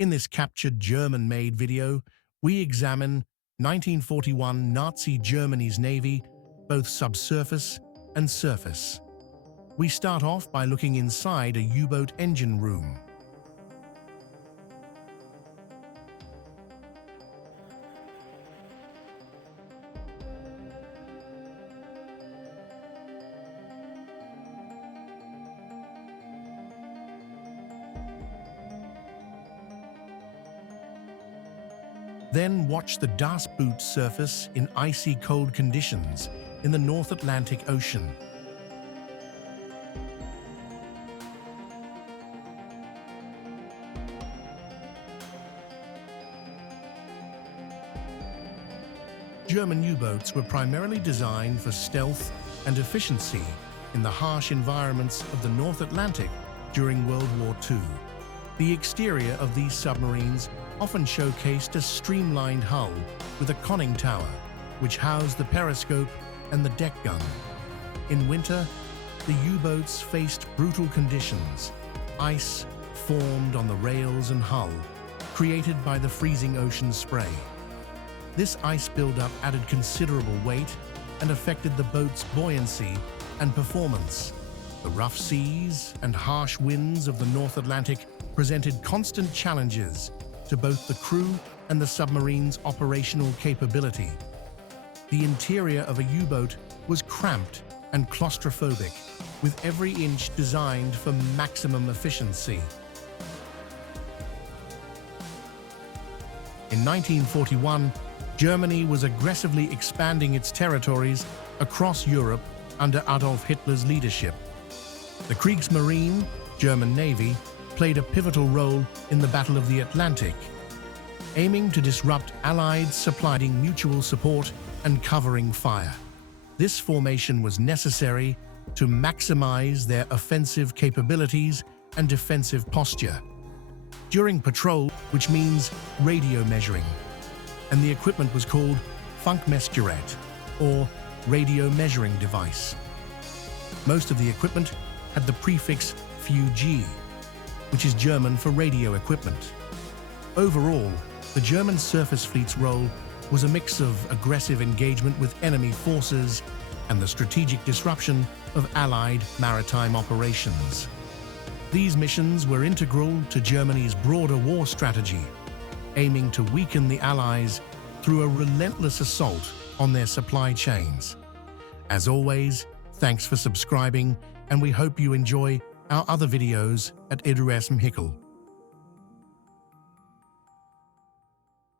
In this captured German-made video, we examine 1941 Nazi Germany's navy, both subsurface and surface. We start off by looking inside a U-boat engine room. Then watch the Das Boot surface in icy cold conditions in the North Atlantic Ocean. German U-boats were primarily designed for stealth and efficiency in the harsh environments of the North Atlantic during World War II. The exterior of these submarines often showcased a streamlined hull with a conning tower, which housed the periscope and the deck gun. In winter, the U-boats faced brutal conditions. Ice formed on the rails and hull, created by the freezing ocean spray. This ice buildup added considerable weight and affected the boat's buoyancy and performance. The rough seas and harsh winds of the North Atlantic presented constant challenges to both the crew and the submarine's operational capability. The interior of a U-boat was cramped and claustrophobic, with every inch designed for maximum efficiency. In 1941, Germany was aggressively expanding its territories across Europe under Adolf Hitler's leadership. The Kriegsmarine, German Navy, played a pivotal role in the Battle of the Atlantic, aiming to disrupt Allied supplying mutual support and covering fire. This formation was necessary to maximize their offensive capabilities and defensive posture. During patrol, which means radio measuring, and the equipment was called Funkmessgerät, or radio measuring device. Most of the equipment had the prefix FUG, which is German for radio equipment. Overall, the German surface fleet's role was a mix of aggressive engagement with enemy forces and the strategic disruption of Allied maritime operations. These missions were integral to Germany's broader war strategy, aiming to weaken the Allies through a relentless assault on their supply chains. As always, thanks for subscribing, and we hope you enjoy our other videos at arduous.